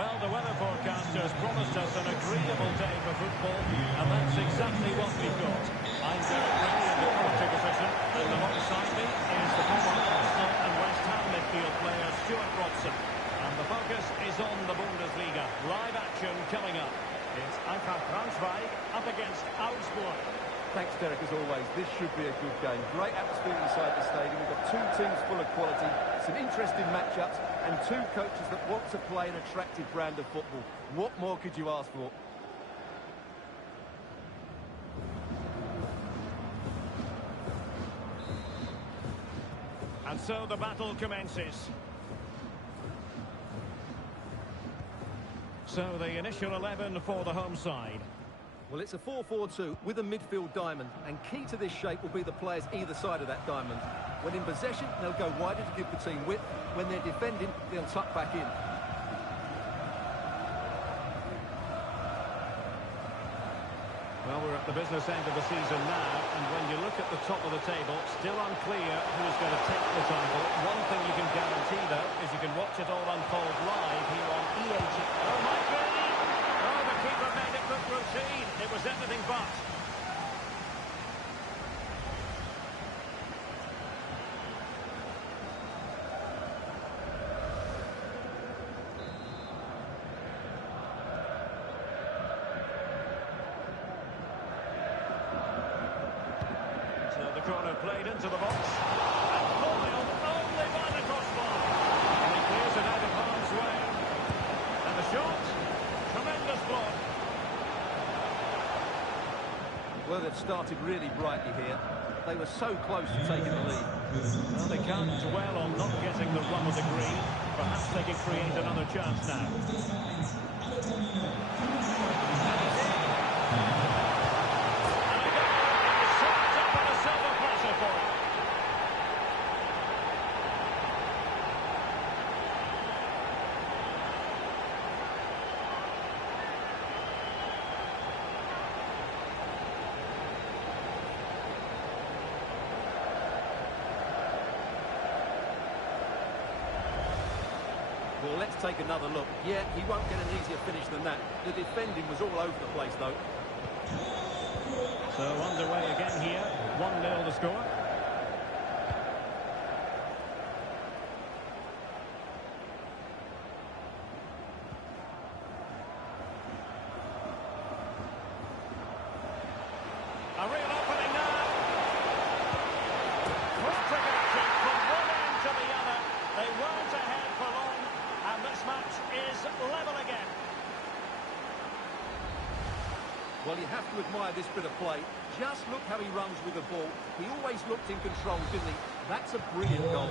Well, the weather forecasters promised us an agreeable day for football, and that's exactly what we've got. I'm Derek Ray in the commentary position, and alongside me is the former Arsenal and West Ham midfield player Stuart Robson. And the focus is on the Bundesliga. Live action coming up. It's Eintracht Braunschweig up against Augsburg. Thanks, Derek, as always. This should be a good game. Great atmosphere inside the stadium. We've got two teams full of quality, some interesting matchups, and two coaches that want to play an attractive brand of football. What more could you ask for? And so the battle commences. So the initial 11 for the home side. Well, it's a 4-4-2 with a midfield diamond, and key to this shape will be the players either side of that diamond. When in possession, they'll go wider to give the team width. When they're defending, they'll tuck back in. Well, we're at the business end of the season now, and when you look at the top of the table, still unclear who's going to take the title. One thing you can guarantee, though, is you can watch it all unfold live here on EA. Oh, my God! Oh, the keeper made it look routine. It was anything but. Corner played into the box, and foiled only by the crossbar. And he clears it out of harm's way. And the shot, tremendous block. Well, they've started really brightly here. They were so close to taking the lead. Well, they can't dwell on not getting the run of the green. Perhaps they can create another chance now. Well, let's take another look. Yeah, he won't get an easier finish than that. The defending was all over the place, though. So underway again here. 1-0 the score. A real opening now. Quick action from one end to the other. They weren't ahead for long. And this match is level again. Well, you have to admire this bit of play. Just look how he runs with the ball. He always looked in control, didn't he? That's a brilliant goal.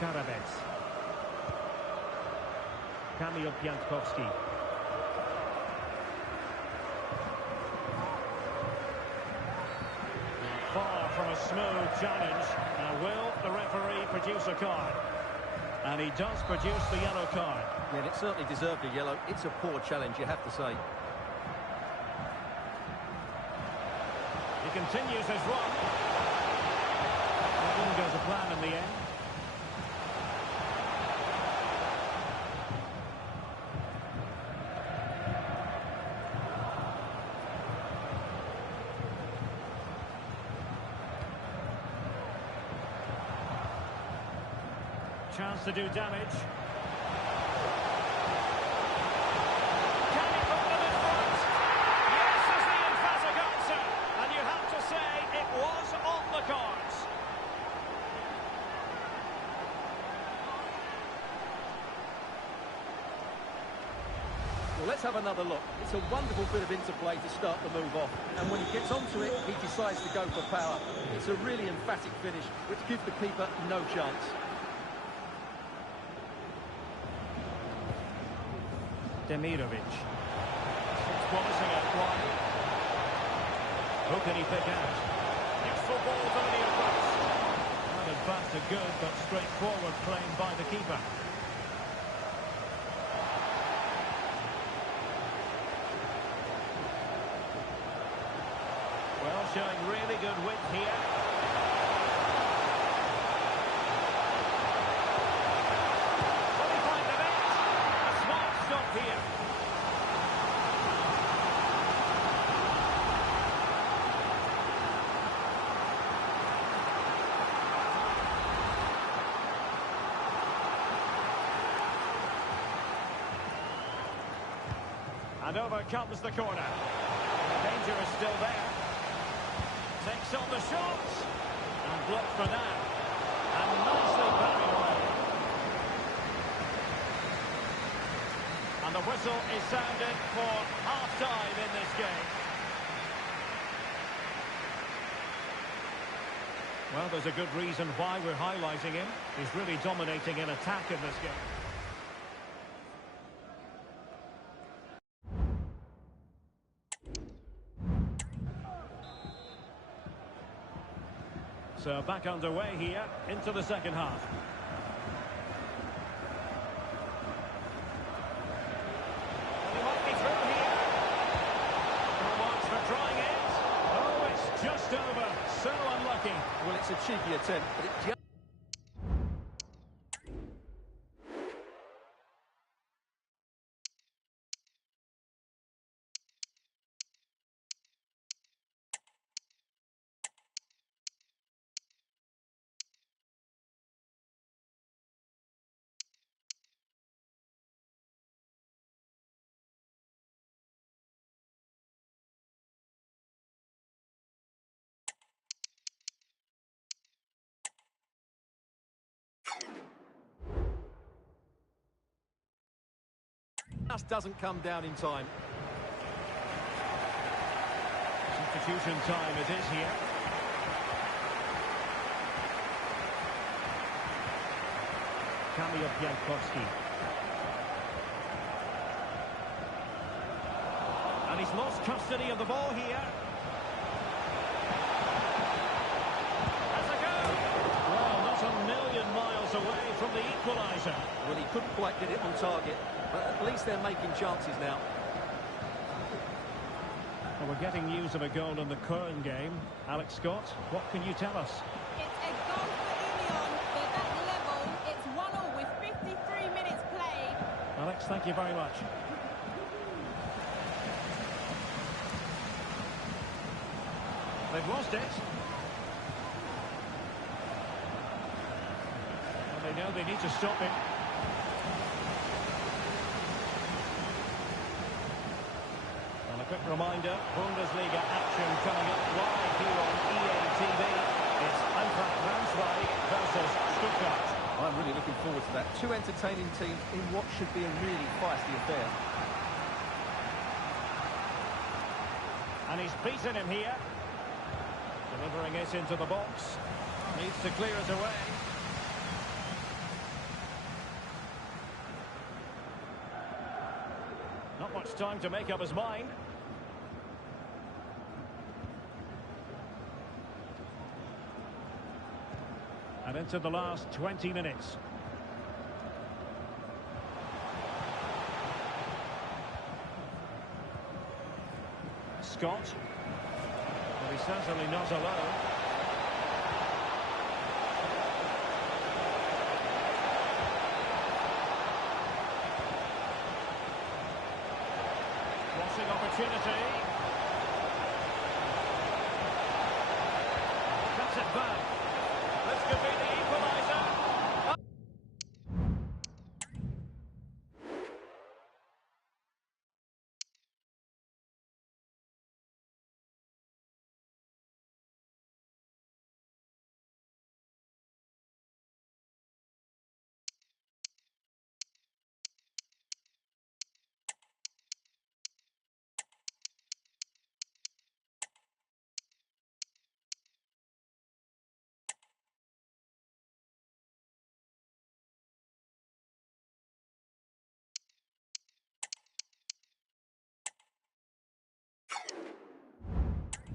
Karabets. Kamil Piątkowski. Far from a smooth challenge. Now will the referee produce a card? And he does produce the yellow card. Yeah, it certainly deserved a yellow. It's a poor challenge, you have to say. He continues his run. It didn't go to plan in the end. Chance to do damage. Can he put them in front? Yes is the emphatic answer. And you have to say it was on the cards. Well, let's have another look. It's a wonderful bit of interplay to start the move off. And when he gets onto it, he decides to go for power. It's a really emphatic finish, which gives the keeper no chance. Demirovic. It's promising out wide. Who can he pick out? Useful ball to the across. Not as bad to good, but straightforward claim by the keeper. Well, showing really good width here. And over comes the corner. Danger is still there. Takes on the shot. And blocked for now. And nicely parried away. And the whistle is sounded for half-time in this game. Well, there's a good reason why we're highlighting him. He's really dominating in attack in this game. So back underway here into the second half. And he might be through here. No marks for trying it. Oh, it's just over. So unlucky. Well, it's a cheeky attempt, but it just... doesn't come down in time. Substitution time it is here. Kamil Piatkowski. And he's lost custody of the ball here. Has a go! Well, not a million miles away from the equaliser. Well, he couldn't quite get it on target, but at least they're making chances now. Well, we're getting news of a goal in the current game. Alex Scott, what can you tell us? It's a goal for Union. They're at level. It's 1-1 with 53 minutes played. Alex, thank you very much. They've lost it. And they know they need to stop it. And a quick reminder, Bundesliga action coming up live here on EA TV. It's Eintracht Braunschweig versus Stuttgart. I'm really looking forward to that. Two entertaining teams in what should be a really feisty affair. And he's beaten him here. Delivering it into the box. Needs to clear it away. Not much time to make up his mind. And into the last 20 minutes. Scott. Well, he's certainly not alone. Crossing opportunity. Cuts it back. This could be the equaliser.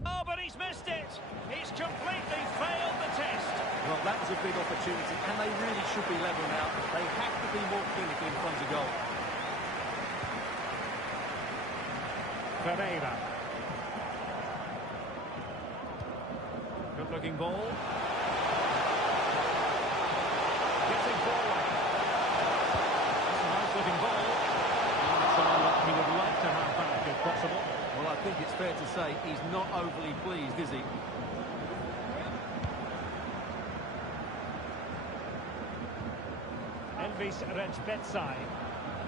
Oh, but he's missed it. He's completely failed the test. Well, that was a big opportunity, and they really should be level now. They have to be more clinical in front of goal. Pereira. Good-looking ball. Getting forward. That's a nice-looking ball. And someone that he would like to have back if possible. Well, I think it's fair to say he's not overly pleased, is he? Elvis Rejbetsai.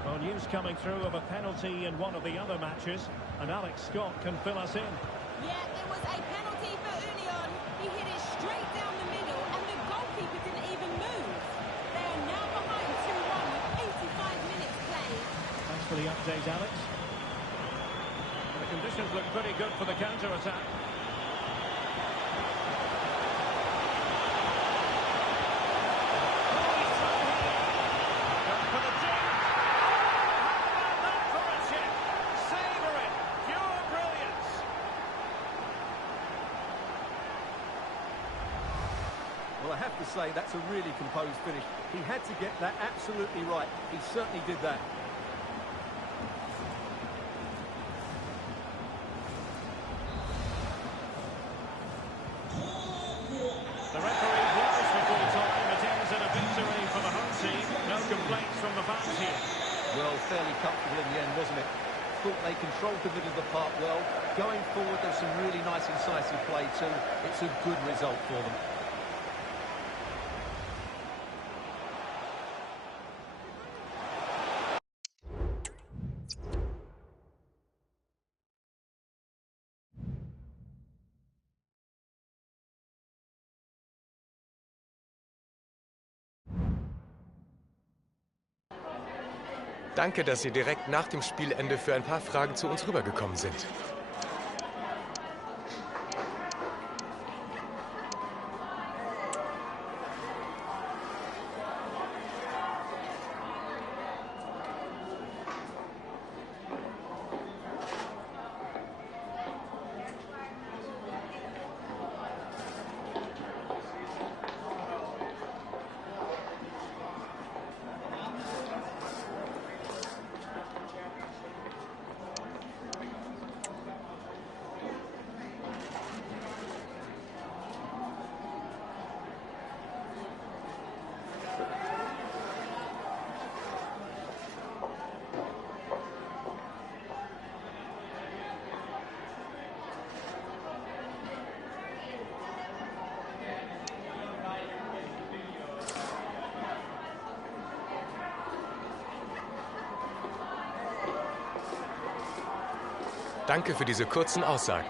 Well, news coming through of a penalty in one of the other matches, and Alex Scott can fill us in. Yeah, it was a penalty for Union. He hit it straight down the middle, and the goalkeeper didn't even move. They are now behind 2-1 with 85 minutes played. Thanks for the update, Alex. The conditions look pretty good for the counter-attack. Well, I have to say, that's a really composed finish. He had to get that absolutely right. He certainly did that. The referee blows for full time. It ends in a victory for the home team. No complaints from the fans here. Well, fairly comfortable in the end, wasn't it? Thought they controlled the middle of the park well. Going forward, there's some really nice, incisive play too. It's a good result for them. Danke, dass Sie direkt nach dem Spielende für ein paar Fragen zu uns rübergekommen sind. Danke für diese kurzen Aussagen.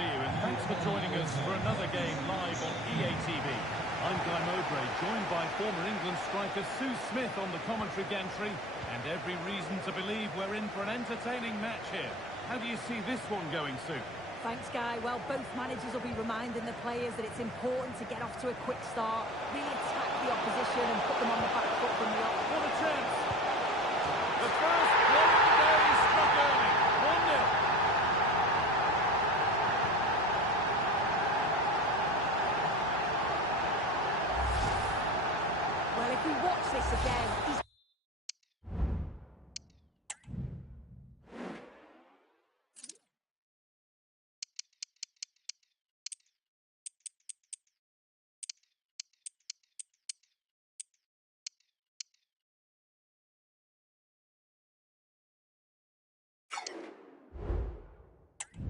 to you, and thanks for joining us for another game live on EA TV. I'm Guy Mowbray, joined by former England striker Sue Smith on the commentary gantry, and every reason to believe we're in for an entertaining match here. How do you see this one going, Sue? Thanks, Guy. Well, both managers will be reminding the players that it's important to get off to a quick start, really attack the opposition and put them on the back foot from the off. What a chance! The first goal of the day is struck early. 1-0. Well, if we watch this again, he's...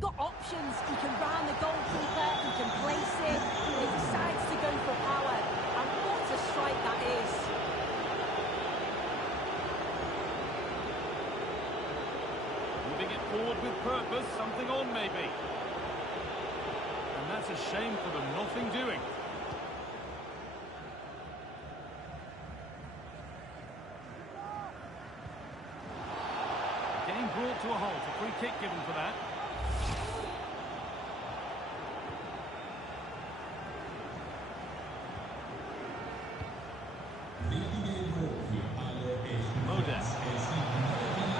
got options. He can round the goalkeeper, he can place it, and he decides to go for power. And what a strike that is. Moving it forward with purpose, something on maybe. And that's a shame for them, nothing doing. Game brought to a halt, a free kick given for that. Moda.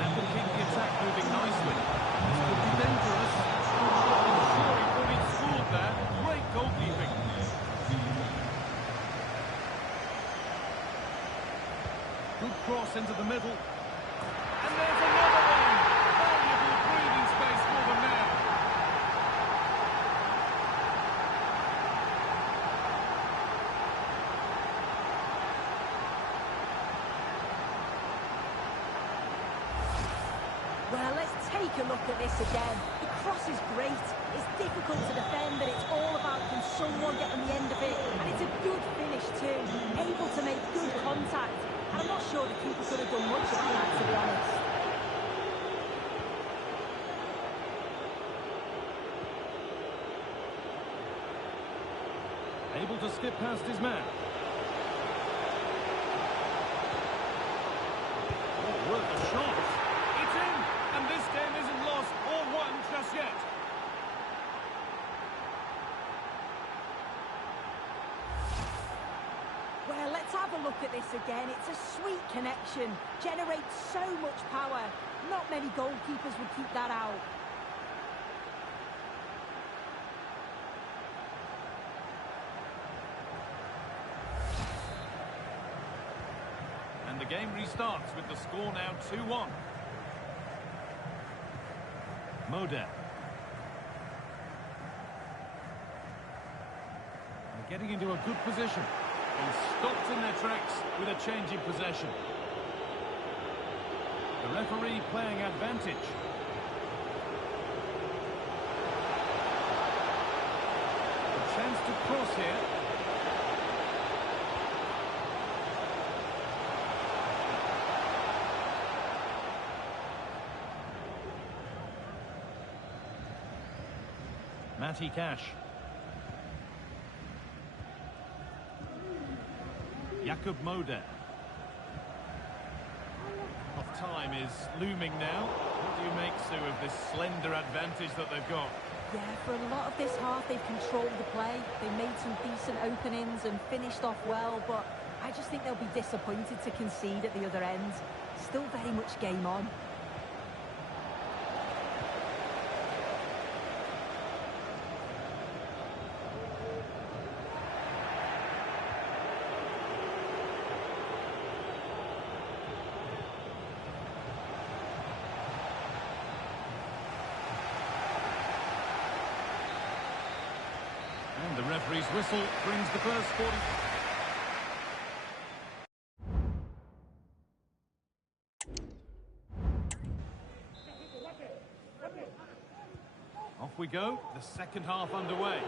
And will keep the attack moving nicely. This could be dangerous. I'm sure he thought he'd scored there. Great goalkeeping. Good cross into the middle. And there's another one! Valuable breathing space for them now. Well, let's take a look at this again. The cross is great. It's difficult to defend, but it's all about can someone get on the end of it. And it's a good finish too. Able to make good contact. And I'm not sure the keeper could have done much about that, to be honest. Able to skip past his man. Oh, worth a shot. It's in, and this game isn't lost or won just yet. Well, let's have a look at this again. It's a sweet connection. Generates so much power. Not many goalkeepers would keep that out. And the game restarts with the score now 2-1. Moda. They're getting into a good position. And stopped in their tracks with a change in possession. The referee playing advantage. A chance to cross here. Matty Cash. Jakub Moda. Off time is looming now. What do you make, Sue, of this slender advantage that they've got? Yeah, for a lot of this half, they've controlled the play. They made some decent openings and finished off well, but I just think they'll be disappointed to concede at the other end. Still very much game on. And the referee's whistle brings the first 40. Off we go, the second half underway.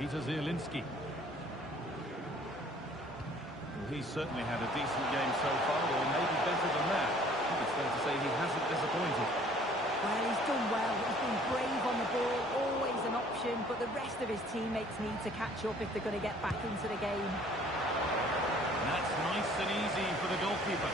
Peter Zielinski. Well, he's certainly had a decent game so far, or maybe better than that. I think it's fair to say he hasn't disappointed. Well, he's done well. He's been brave on the ball, always an option, but the rest of his teammates need to catch up if they're going to get back into the game. And that's nice and easy for the goalkeeper.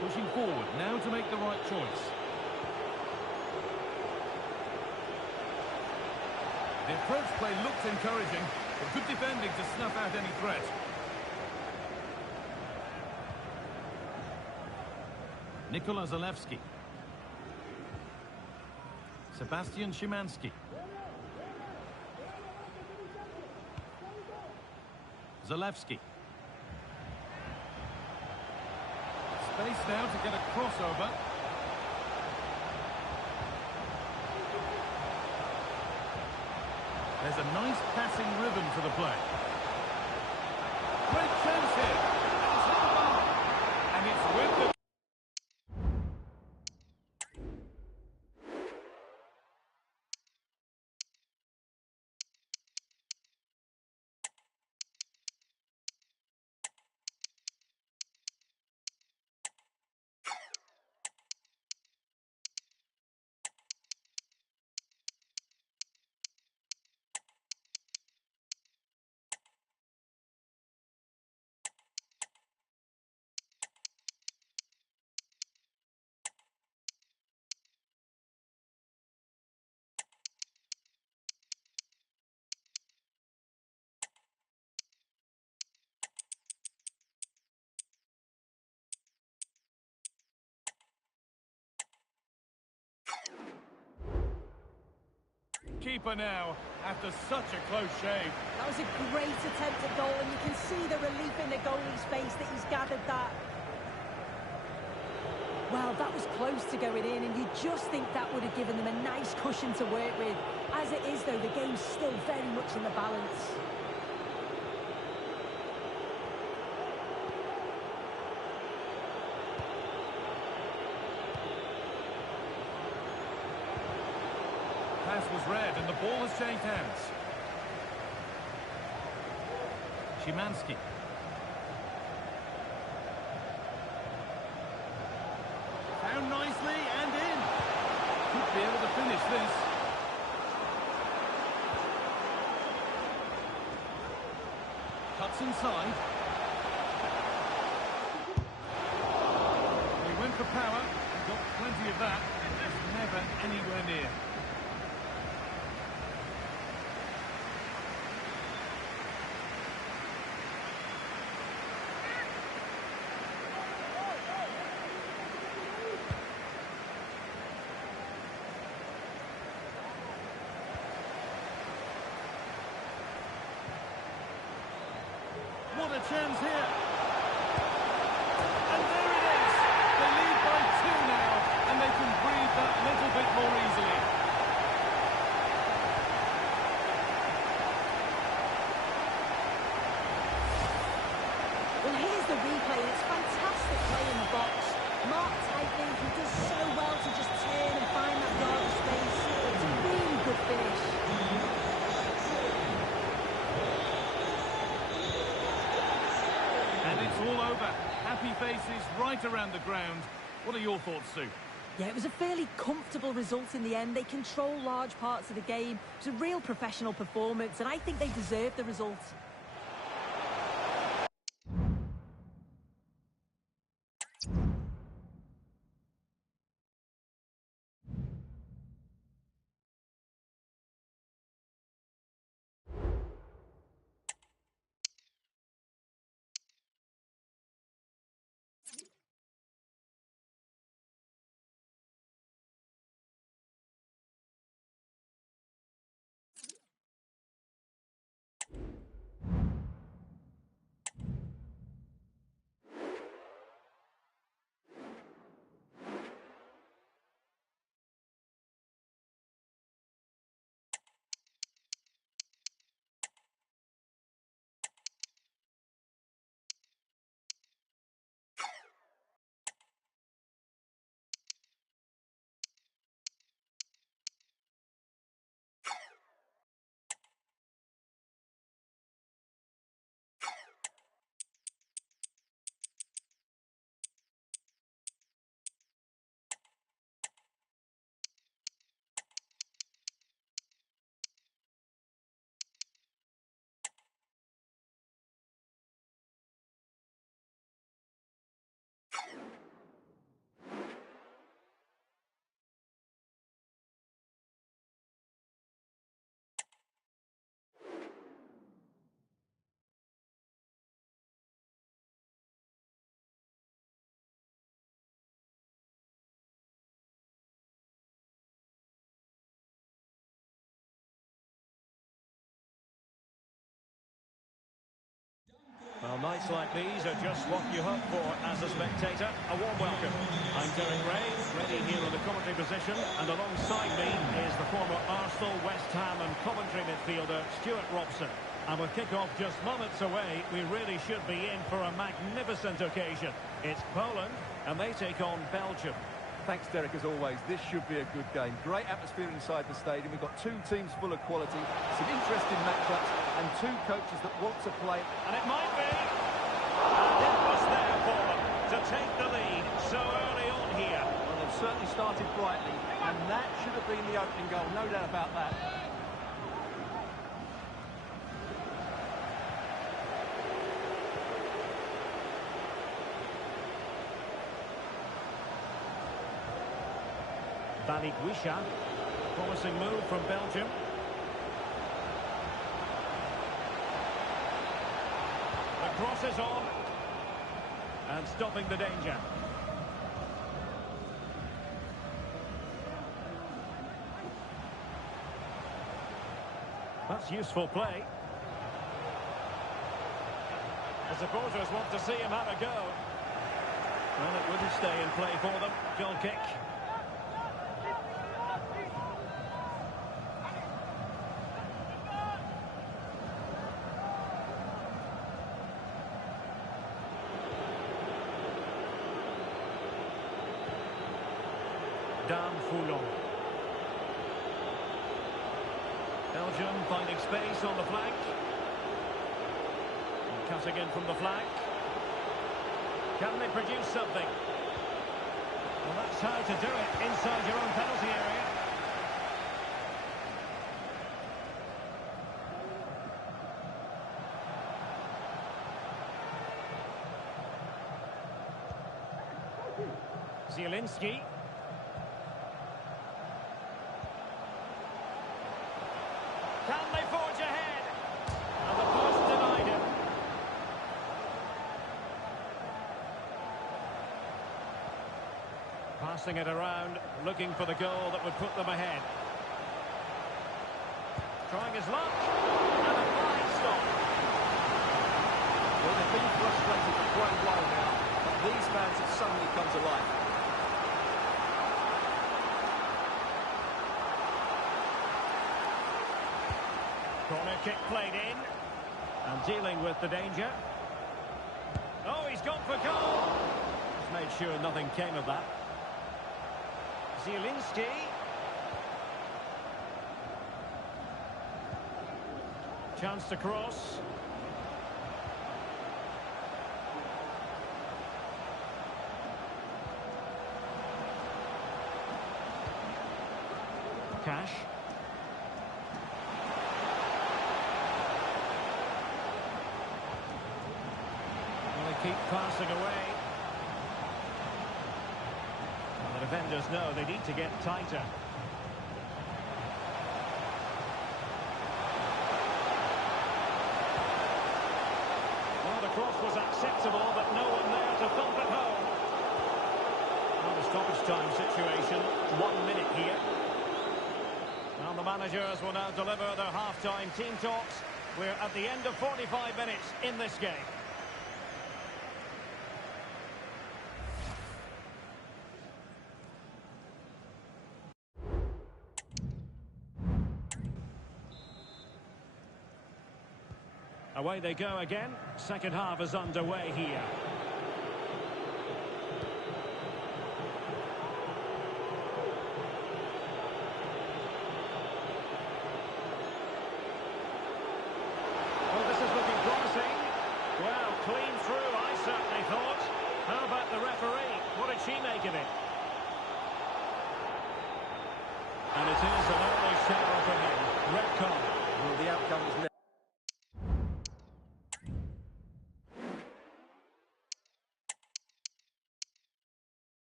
Pushing forward, now to make the right choice. The approach play looked encouraging, but good defending to snuff out any threat. Nikola Zalewski. Sebastian Szymanski. Zalewski. Space now to get a crossover. There's a nice passing rhythm to the play. Great chance here. It's hit the bar. And it's with the... Keeper now, after such a close shave. That was a great attempt at goal, and you can see the relief in the goalie's face that he's gathered that. Well, that was close to going in, and you just think that would have given them a nice cushion to work with. As it is, though, the game's still very much in the balance. Pass was read and the ball has changed hands. Szymanski. Found nicely and in. Could be able to finish this. Cuts inside. He went for power and got plenty of that. It's never anywhere near. What a chance here. And there it is. They lead by 2 now, and they can breathe that little bit more easily. Well, here's the replay, and it's fantastic play in the box. Marked tightly, he does so well to just turn and find that yard of space. It's a really good finish. And it's all over. Happy faces right around the ground. What are your thoughts, Sue? Yeah, it was a fairly comfortable result in the end. They control large parts of the game. It was a real professional performance, and I think they deserve the result. Well, nights like these are just what you hope for as a spectator. A warm welcome. I'm Derek Ray, ready here in the commentary position, and alongside me is the former Arsenal, West Ham and Coventry midfielder Stuart Robson. And with kick-off just moments away, we really should be in for a magnificent occasion. It's Poland, and they take on Belgium. Thanks, Derek, as always. This should be a good game. Great atmosphere inside the stadium. We've got two teams full of quality, some interesting matchups, and two coaches that want to play. And it might be. And it was there for them to take the lead so early on here. Well, they've certainly started brightly, and that should have been the opening goal. No doubt about that. Wisha, promising move from Belgium. The cross is on, and stopping the danger. That's useful play. The supporters want to see him have a go. Well, it wouldn't stay in play for them. Goal kick. Belgium finding space on the flank. And cutting in from the flank. Can they produce something? Well, that's how to do it inside your own penalty area. Zielinski. Can they forge ahead? And the post denied him. Passing it around, looking for the goal that would put them ahead. Trying his luck. And a flying stop. Well, they've been frustrated for quite a while now, but these fans have suddenly come to life. Corner kick played in. And dealing with the danger. Oh, he's gone for goal. Just made sure nothing came of that. Zielinski. Chance to cross. Cash. Keep passing away. Well, the defenders know they need to get tighter. Well, the cross was acceptable, but no one there to thump it home. Well, the stoppage time situation, 1 minute here. Well, the managers will now deliver their half-time team talks. We're at the end of 45 minutes in this game. Away they go again. Second half is underway here. Well, this is looking promising. Well, clean through, I certainly thought. How about the referee? What did she make of it? And it is an early shower for him. Red card. Well, the outcome was never.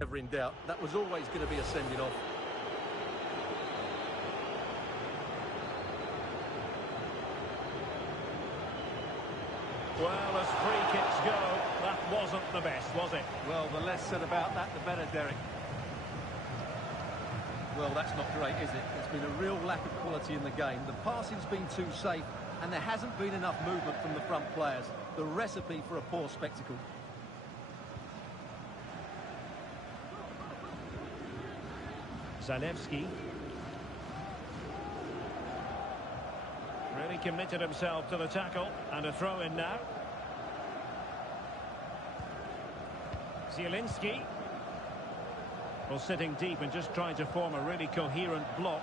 Never in doubt. That was always going to be a sending off. Well, as free kicks go, that wasn't the best, was it? Well, the less said about that, the better, Derek. Well, that's not great, is it? There's been a real lack of quality in the game. The passing's been too safe, and there hasn't been enough movement from the front players. The recipe for a poor spectacle. Zalewski. Really committed himself to the tackle, and a throw in now. Zielinski. Well, sitting deep and just trying to form a really coherent block.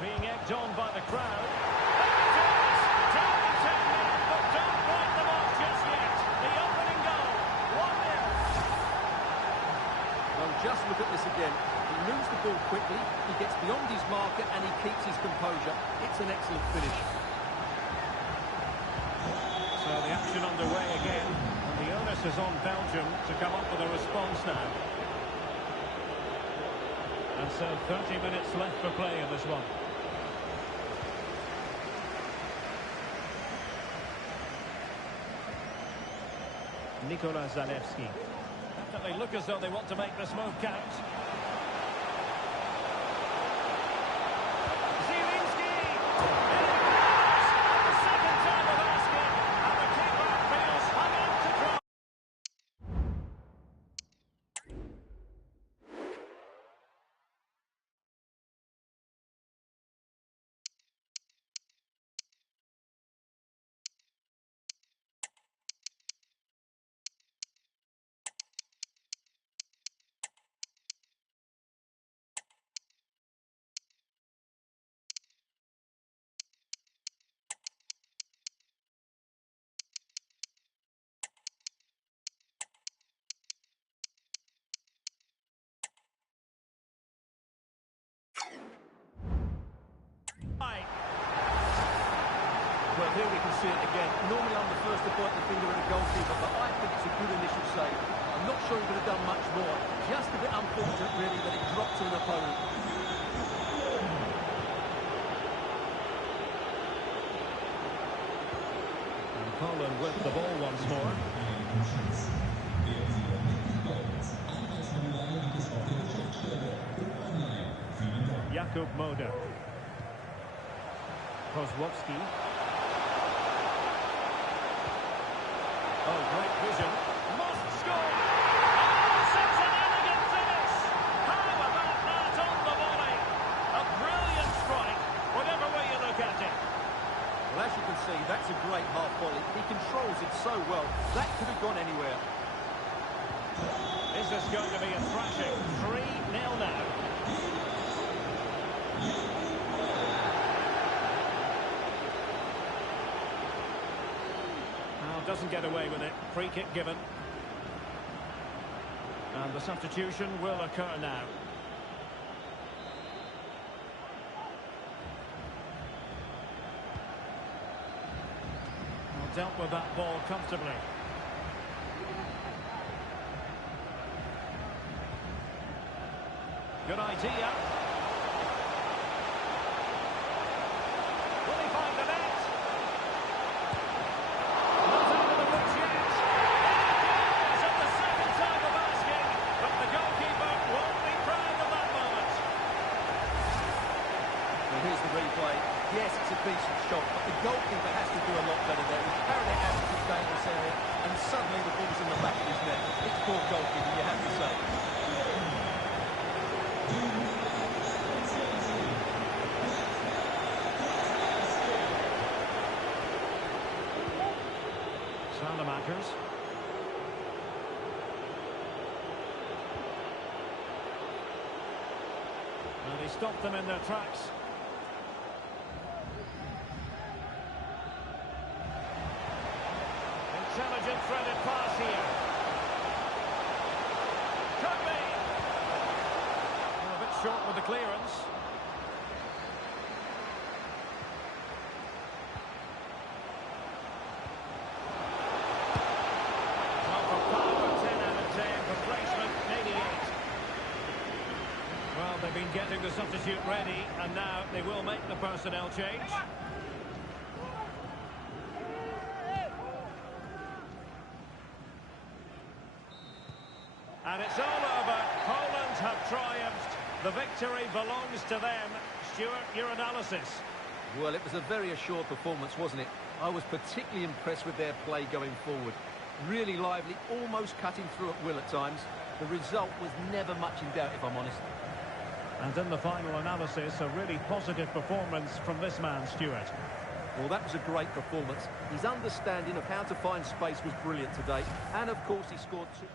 Being egged on by the crowd. But don't write them off just yet. The opening goal, 1-0. Well, just look at this again. He moves the ball quickly, he gets beyond his marker, and he keeps his composure. It's an excellent finish. So the action underway again. And the onus is on Belgium to come up with a response now. And so 30 minutes left for play in this one. Nikola Zalewski. Definitely look as though they want to make this move count. Zielinski! The second time of asking, and the keeper feels hung up to dry. Well, here we can see it again. Normally I'm the first to point the finger at a goalkeeper, but I think it's a good initial save. I'm not sure he could have done much more. Just a bit unfortunate, really, that it dropped to an opponent. And Poland with the ball once more. Jakub Moder. Kozłowski. Oh, great vision. Must score! Oh, such an elegant finish! How about that on the volley? A brilliant strike, whatever way you look at it. Well, as you can see, that's a great half volley. He controls it so well. That could have gone anywhere. This is going to be a thrashing. 3-0 now. Doesn't get away with it. Free kick given. And the substitution will occur now. Well, dealt with that ball comfortably. Good idea. Will he find the net? Yes, it's a decent shot, but the goalkeeper has to do a lot better there. He's carried it out into the dangerous area, and suddenly the ball's in the back of his net. It's poor goalkeeping, you have to say. Salamakers. And he stopped them in their tracks. Intelligent threaded pass here. Could be. Well, a bit short with the clearance. Well, for power, 10 out of 10. For placement, 88. Well, they've been getting the substitute ready, and now they will make the personnel change. And it's all over. Poland have triumphed. The victory belongs to them. Stuart, your analysis. Well, it was a very assured performance, wasn't it? I was particularly impressed with their play going forward. Really lively, almost cutting through at will at times. The result was never much in doubt, if I'm honest. And in the final analysis, a really positive performance from this man, Stuart. Well, that was a great performance. His understanding of how to find space was brilliant today. And, of course, he scored two.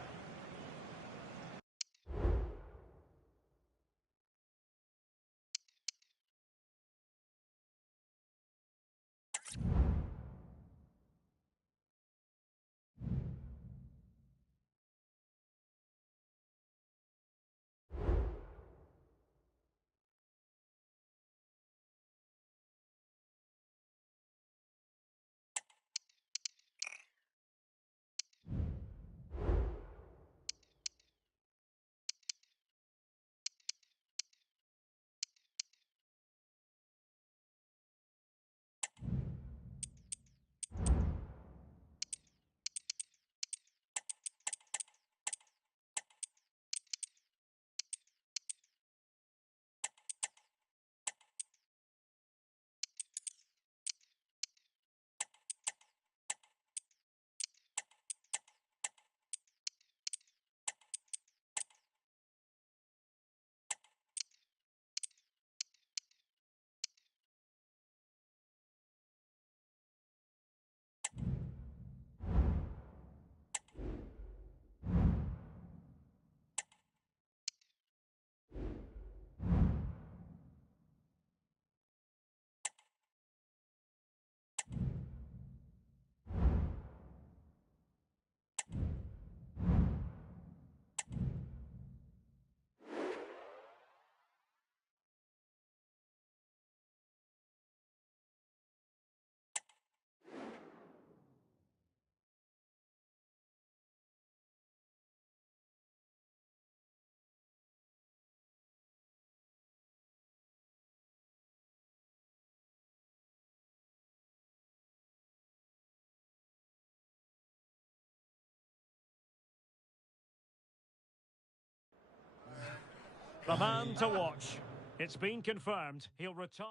The man to watch. It's been confirmed he'll retire.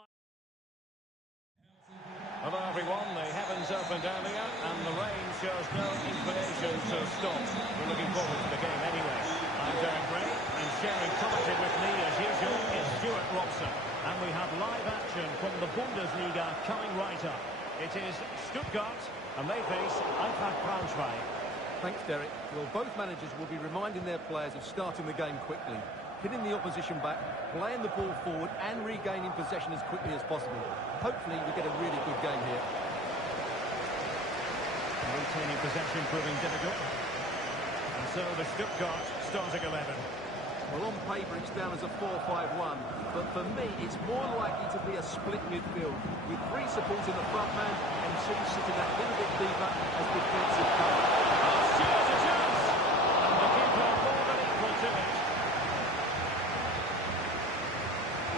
Hello everyone, the heavens opened earlier and the rain shows no inclination to stop. We're looking forward to the game anyway. I'm Derek Ray and sharing commentary with me as usual is Stuart Robson. And we have live action from the Bundesliga coming right up. It is Stuttgart and they face Eintracht Braunschweig. Thanks, Derek. Well, both managers will be reminding their players of starting the game quickly, hitting the opposition back, playing the ball forward and regaining possession as quickly as possible. Hopefully we get a really good game here. Retaining possession proving difficult. And so the Stuttgart starting 11. Well, on paper it's down as a 4-5-1, but for me it's more likely to be a split midfield, with three supporting the front man and two sitting that little bit deeper as defensive cover. Here's a chance! And the keeper more than equal to it.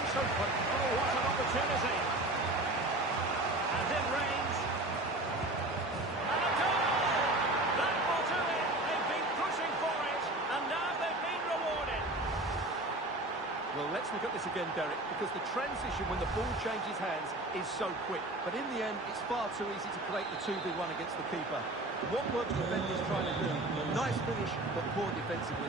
So quick. Oh, what an opportunity. And in range. And a goal! That will do it. They've been pushing for it, and now they've been rewarded. Well, let's look at this again, Derek, because the transition when the ball changes hands is so quick. But in the end, it's far too easy to create the 2v1 against the keeper. What were the defenders trying to do? Nice finish, but poor defensively.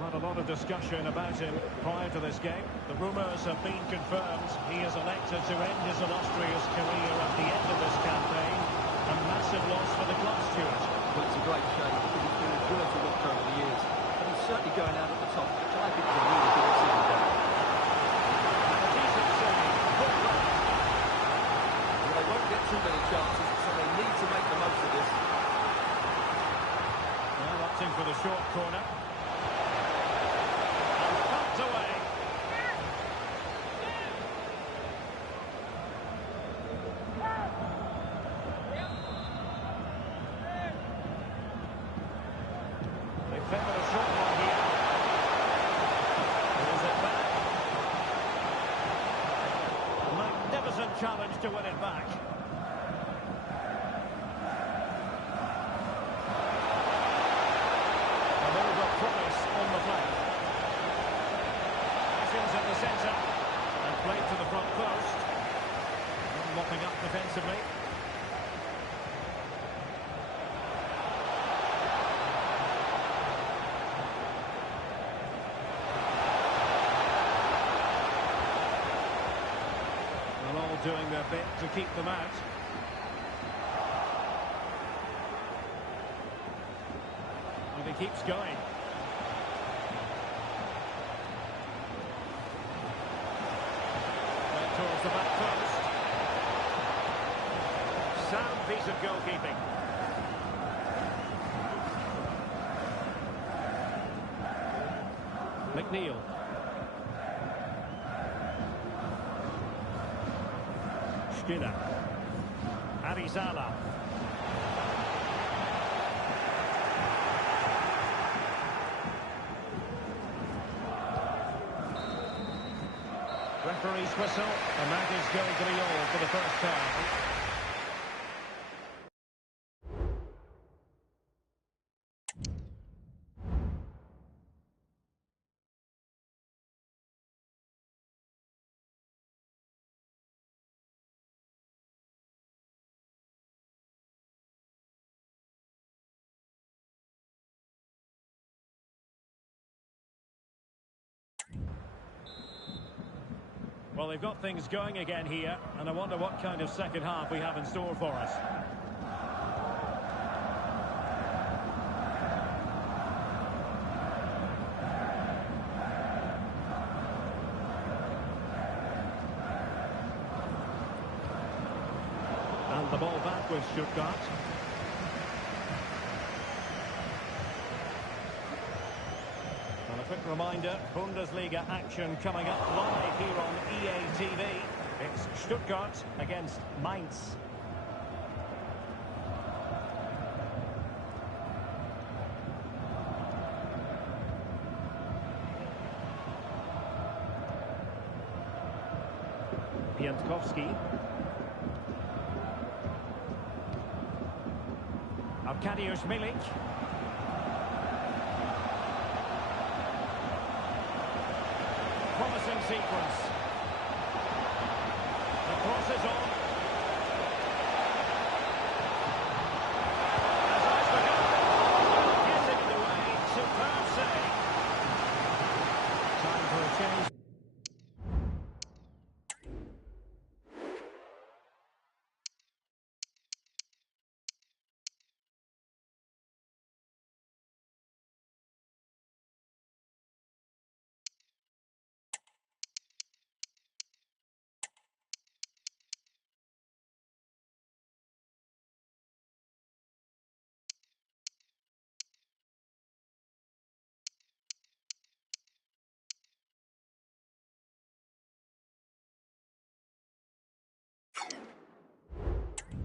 Quite a lot of discussion about him prior to this game. The rumours have been confirmed. He has elected to end his illustrious career at the end of this campaign. A massive loss for the club, Stuart. Well, it's a great shame because he's been a joy to watch over the years. But he's certainly going out at the top, which I think is a really good decision, Derek. A decent save. Good run. Well, they won't get too many chances, so they need to make the most of this. Well, that's in for the short corner. And pumped away. magnificent challenge to win it back. A move of promise on the flank. Actions in the centre. And played to the front post. Mopping up defensively. Well, all doing their bit to keep them out. And he keeps going. Right towards the back post. Sound piece of goalkeeping. McNeil. Skinner. Arizala. Referee's whistle, and that is goal to the all for the first time. Well, they've got things going again here, and I wonder what kind of second half we have in store for us. And the ball back with Stuttgart. And a quick reminder, Bundesliga action coming up live here on EA TV. It's Stuttgart against Mainz. Piątkowski. Arkadiusz Milik. Promising sequence. The cross is on. As eyes for goal. Getting it away. Superb save. Time for a change.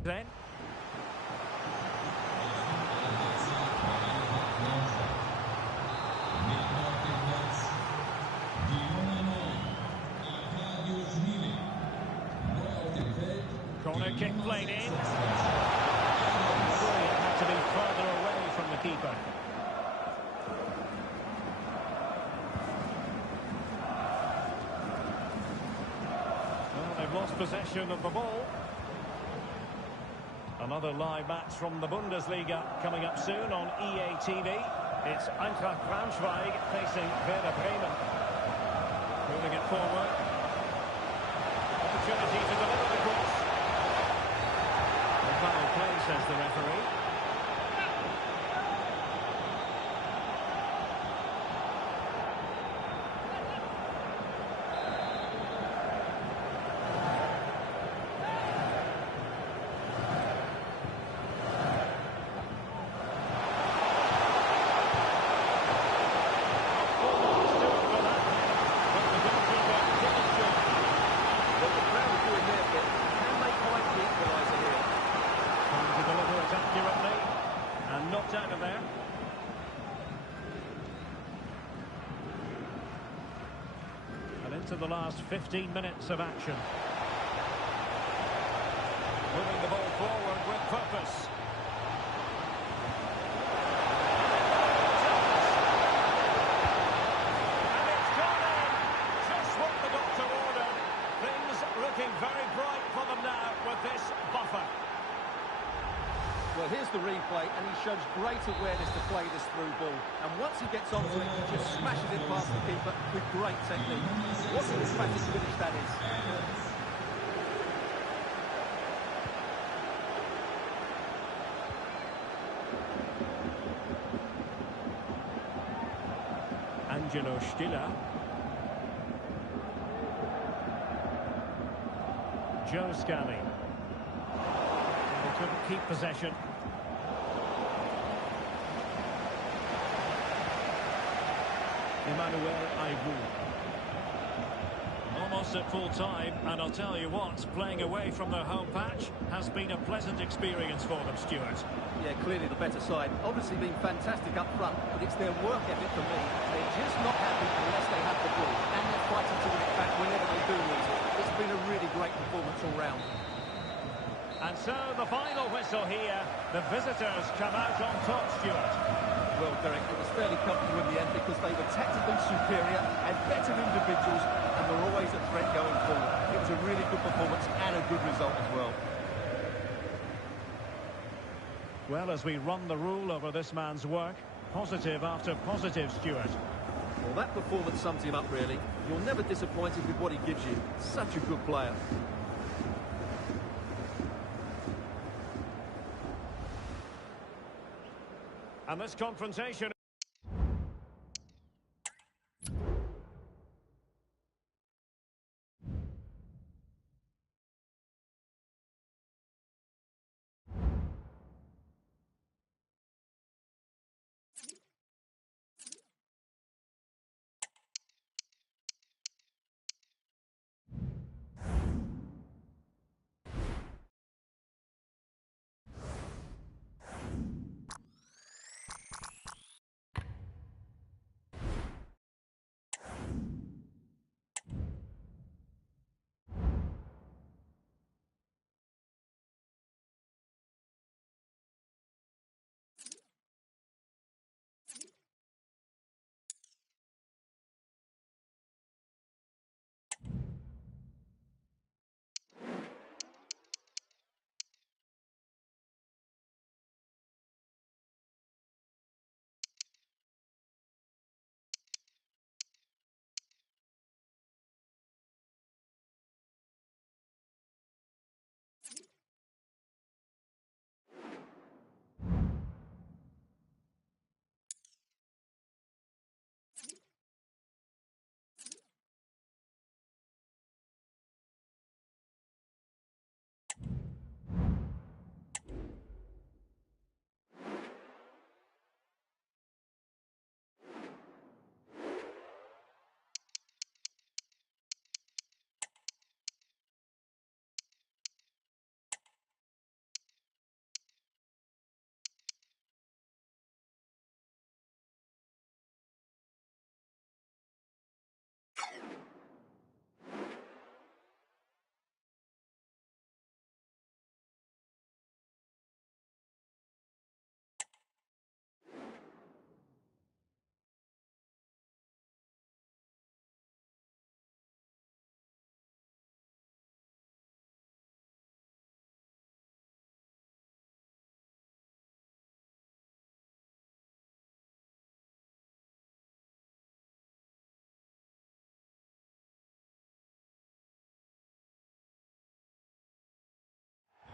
Then. Corner kick played in. Surely it had to be further away from the keeper. Well, they've lost possession of the ball. Another live match from the Bundesliga coming up soon on EA TV. It's Eintracht Braunschweig facing Werder Bremen. Moving it forward. Opportunity to deliver the cross. The foul play, says the referee. Out of there. And into the last 15 minutes of action. Moving the ball forward with purpose. And it's gone in. Just what the doctor ordered. Things looking very bright for them now with this buffer. Well, here's the replay, and he shows great awareness to play this through ball. And once he gets onto it, he just smashes it past the keeper with great technique. What an emphatic finish that is. Angelo Stiller. Joe Scally. They couldn't keep possession. Emmanuel Aibou. Almost at full time, and I'll tell you what, playing away from their home patch has been a pleasant experience for them, Stuart. Yeah, clearly the better side. Obviously been fantastic up front, but it's their work ethic for me. They're just not happy unless they have the ball, and they're fighting to win it back whenever they do lose it. It's been a really great performance all round. And so the final whistle here. The visitors come out on top, Stuart. Well, Derek, it was fairly comfortable in the end because they were tactically superior, had better individuals, and were always a threat going forward. It was a really good performance and a good result as well. Well, as we run the rule over this man's work, positive after positive, Stuart. Well, that performance sums him up, really. You're never disappointed with what he gives you. Such a good player. And this confrontation...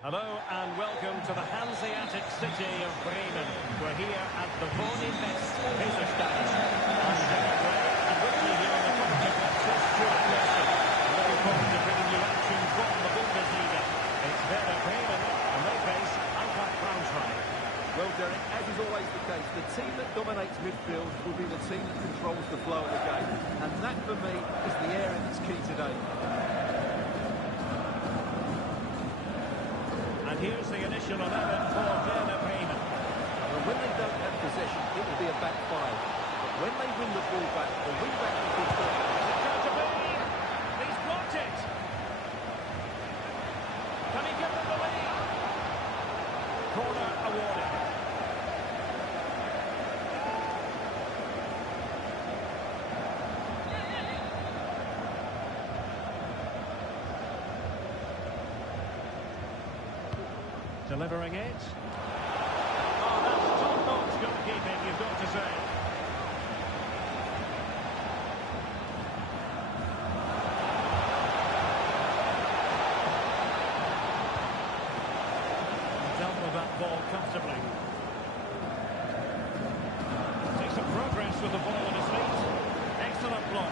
Hello and welcome to the Hanseatic city of Bremen. We're here at the Wohnen West Weserstadion. I'm Derek Gray, and with me here on the commentary box is Stuart Wilson. Looking forward to bringing you action from the Bundesliga. It's Werder Bremen, and they face Eintracht Braunschweig. Well, Derek, as is always the case, the team that dominates midfield will be the team that controls the flow of the game. And that, for me, is the area that's key today. And here's the initial 11 for Werder Bremen. Well, when they don't have possession, it will be a back five. But when they win the ball back, the wing-back will be forward. Is it going to be? He's blocked it. Can he give them the lead? Delivering it. Oh, that's top-notch goalkeeping, you've got to say. Dealt with that ball comfortably. Takes some progress with the ball in his feet. Excellent block.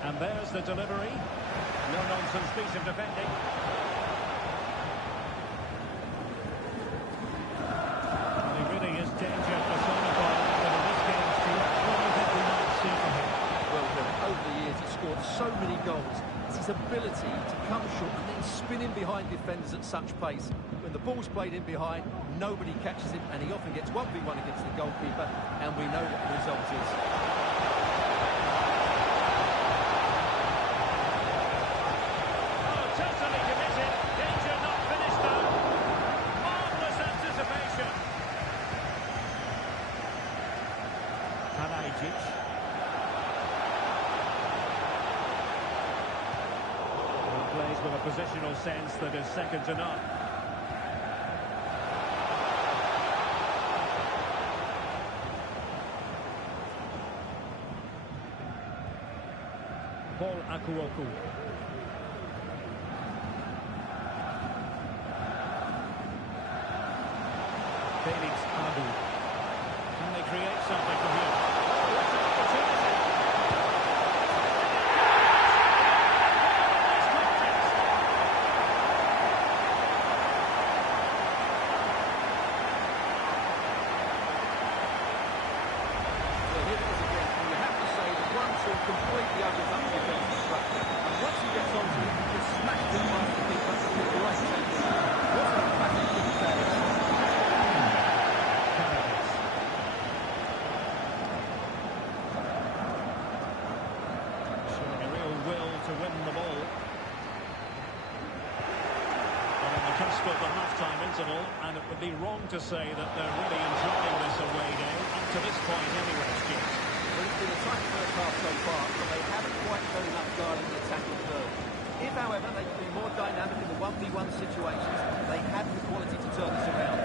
And there's the delivery. No-nonsense piece of defending. Well, he really is danger personified, but in this game, Stuart, what do you think we might see from him? Well, over the years, he's scored so many goals. It's his ability to come short and then spin in behind defenders at such pace. When the ball's played in behind, nobody catches him, and he often gets 1v1 against the goalkeeper, and we know what the result is. Totally committed. Danger not finished though. Marvellous anticipation. Kalajic. He plays with a positional sense that is second to none. Paul Akuoku. Felix Abu. Can they create something from here? Oh, what an opportunity! Well, here it is again. And you have to say that 1-2 completely opens up the defensive structure. And once he gets onto it, he just smashes it past the keeper. Great technique. What a classic kick that is. Showing a real will to win the ball. And on the cusp of the half-time interval, and it would be wrong to say that they're really enjoying this away day, up to this point anyway, Stuart. Well, it's been a tight first half so far, but they haven't quite shown enough guard in the attacking third. If, however, they can be more dynamic in the 1v1 situations, they have the quality to turn this around.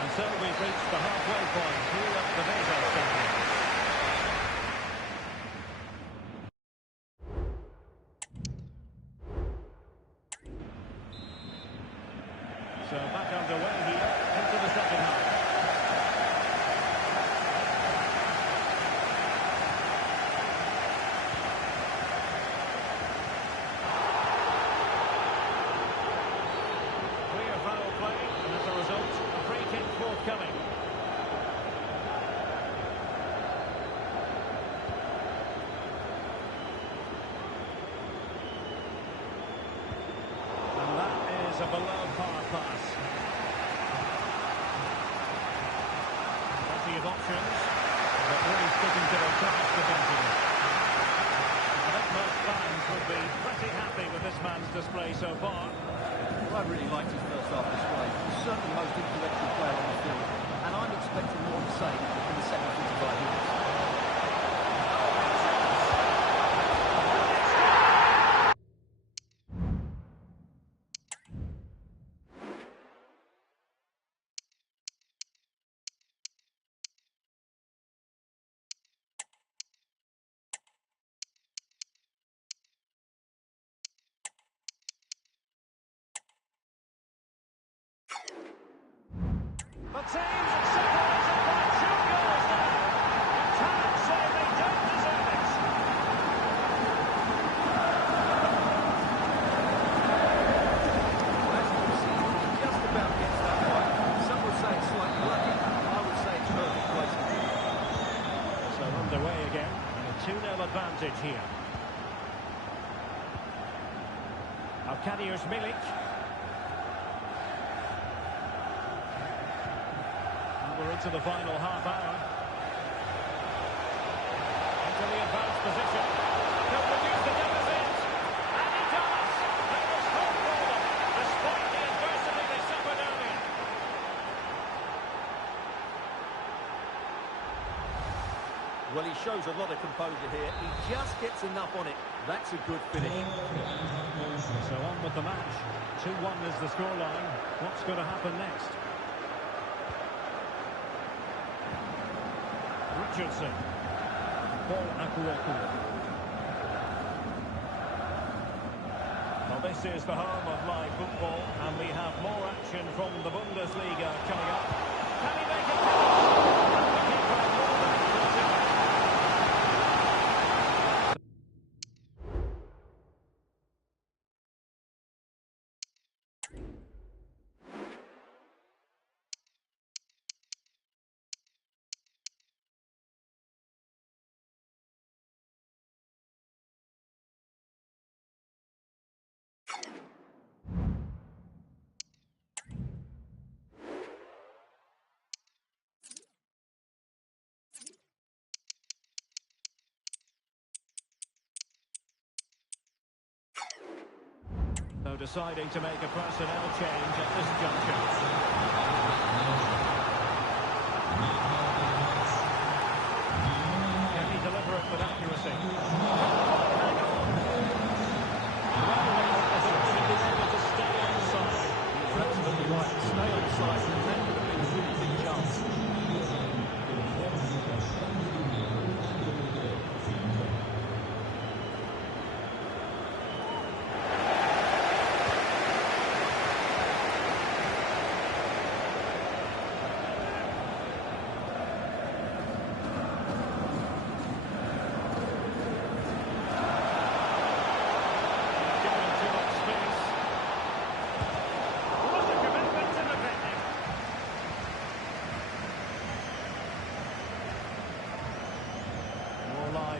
And so we've reached the halfway point here at the Vega Stadium. So back underway here into the second half. Clear foul play, and as a result, a free kick forthcoming. And that is a below-par pass. Plenty of options, but really sticking to their task defensively. I think most fans would be pretty happy with this man's display so far. Well, I really liked his first half display. He was certainly the most intellectual player on the field. And I'm expecting more of the same in the second 45 minutes. The teams are separated by 2 goals now. Can say they don't deserve it. As you can see, he just about gets that right. Some would say it's slightly lucky. I would say it's perfect placement. So underway again, and a 2-0 advantage here. Arkadiusz Milik. We're into the final half hour. Into the advanced position. He'll reduce the deficit. And he does. That was hope for them, despite the adversity they suffered earlier. Well, he shows a lot of composure here. He just gets enough on it. That's a good finish. So on with the match. 2-1 is the scoreline. What's going to happen next? Richardson. Paul Akuoku. Well, this is the home of live football, and we have more action from the Bundesliga coming up. Can he make it? So deciding to make a personnel change at this juncture. Can he deliver it with accuracy? To stay onside. You're absolutely right. Stay onside. That would have been a really big chance.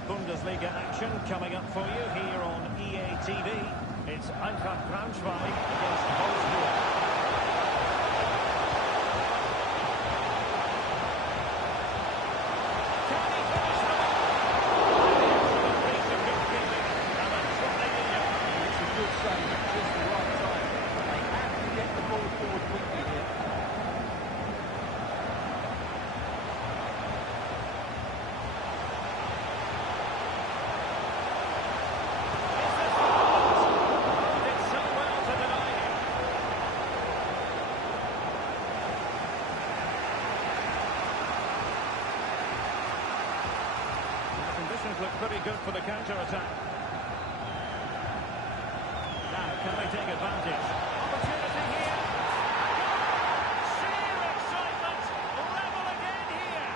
Bundesliga action coming up for you here on EA TV. It's Eintracht Braunschweig against Wolfsburg. Can he finish the piece of good keeping, and that's what they needed. It's a good save at just the right time. They have to get the ball forward quickly here. Look pretty good for the counter-attack. Now, can they take advantage? Opportunity here. Sheer excitement. Level again here.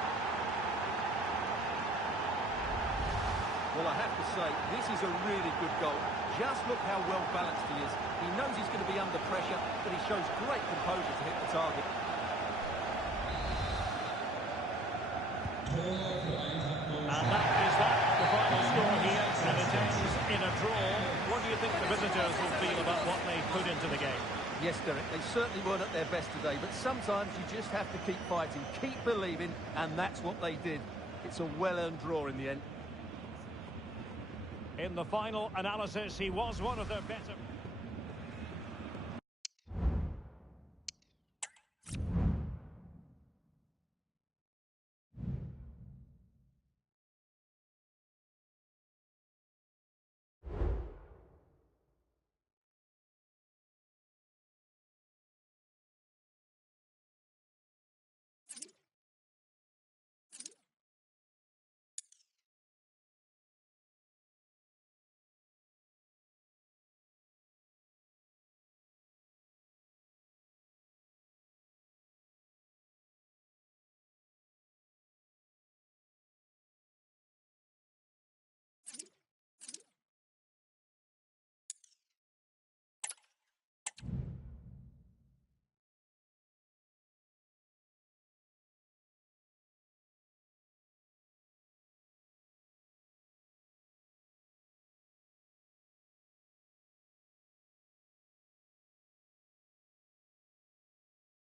Well, I have to say, this is a really good goal. Just look how well balanced he is. He knows he's going to be under pressure, but he shows great composure to hit the target. And that is that. The final score here, and it ends in a draw. What do you think the visitors will feel about what they put into the game? Yes, Derek, they certainly weren't at their best today, but sometimes you just have to keep fighting, keep believing, and that's what they did. It's a well-earned draw in the end. In the final analysis, he was one of their better...